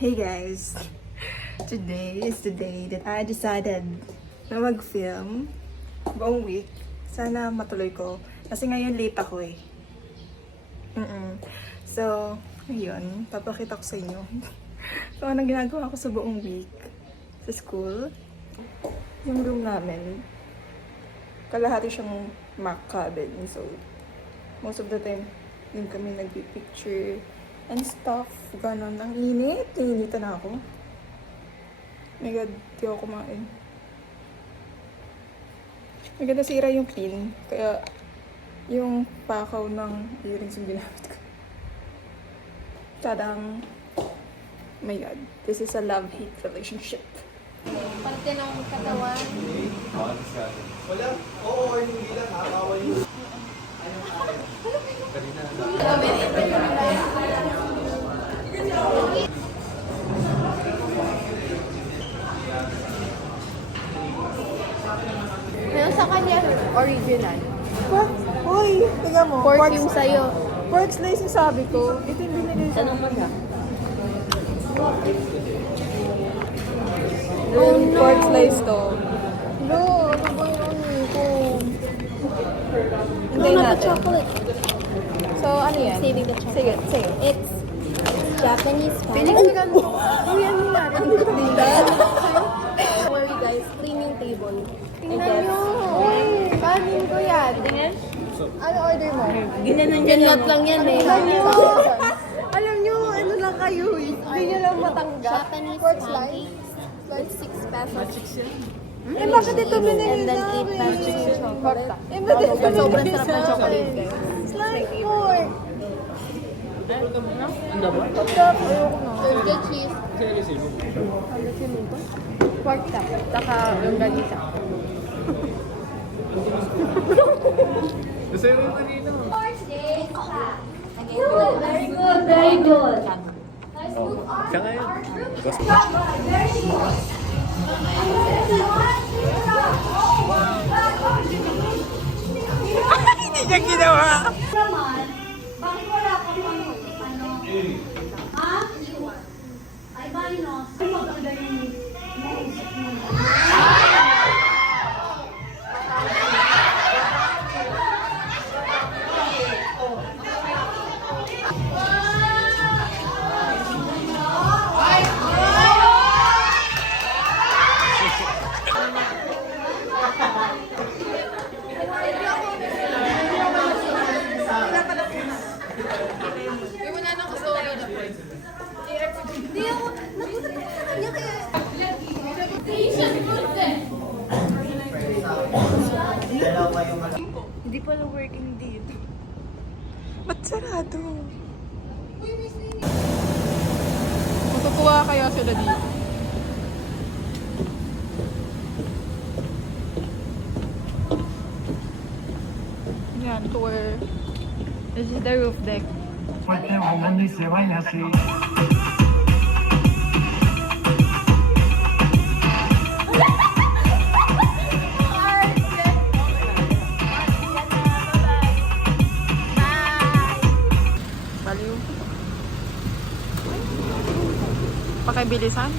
Hey guys! Today is the day that I decided na mag-film buong week. Sana matuloy ko. Kasi ngayon late ako eh. So, ngayon, papakita ko sa inyo. So, anong ginagawa ko sa buong week sa school. Yung room namin, kalahati siyang mock cabin. So, most of the time, dun kami nagpipicture and stuff. Ganon. Ang init. Ininitan na ako. Oh my God, di ako kumain. Maganda sira yung pin. Kaya, yung pakaw ng earrings yung ginamit ko. Tadang, oh my God, this is a love-hate relationship. Parte ng katawan. Wala. Oo, hindi lang. Nakakaway yun. Ano sa kanya? Original. What? Uy, tiga mo. Pork yung sa'yo. Pork slice yung sabi ko. Ito yung binigay sa Tanong mo siya. Oh, no. Pork slice to. No, ano ba yun ko? Hintayin natin. Chocolate. So, ano yan? Saving the chocolate. Sige, sige. It's Japanese Piling pan. ko gan. Uy, ano natin? Don't worry guys, cleaning table. Tingnan nyo. Uy, kanin ko yan. Ano order mo? Ginot lang yan eh. Alam nyo. Alam nyo, ano lang kayo. Hindi nyo lang matanggap. Japanese Pork pancakes. slice. 6 pesos. Eh, bakit ito binigay And then sa 8 pesos. Pork. Eh, bakit ito binigay Sobrang sa sarap ng chocolate guys. Slice pork. Pagka, ayoko na. Turkey cheese. Pork chop. Saka yung ganisa. Gusto yung kanina. Very good, very good. Siya nga yun. Hindi niya ginawa. Naman, bakit wala ka pang ano? Ha? Ay, no? Ay, maganda yung naisip mo. Hindi ako, nagulat ako sa kanya kaya... Hindi pala working dito. Ba't sarado? Matutuwa kaya sila dito. Yan, tour. This is the roof deck. 我们的喜欢也是。 Baliw. Pakibilisan.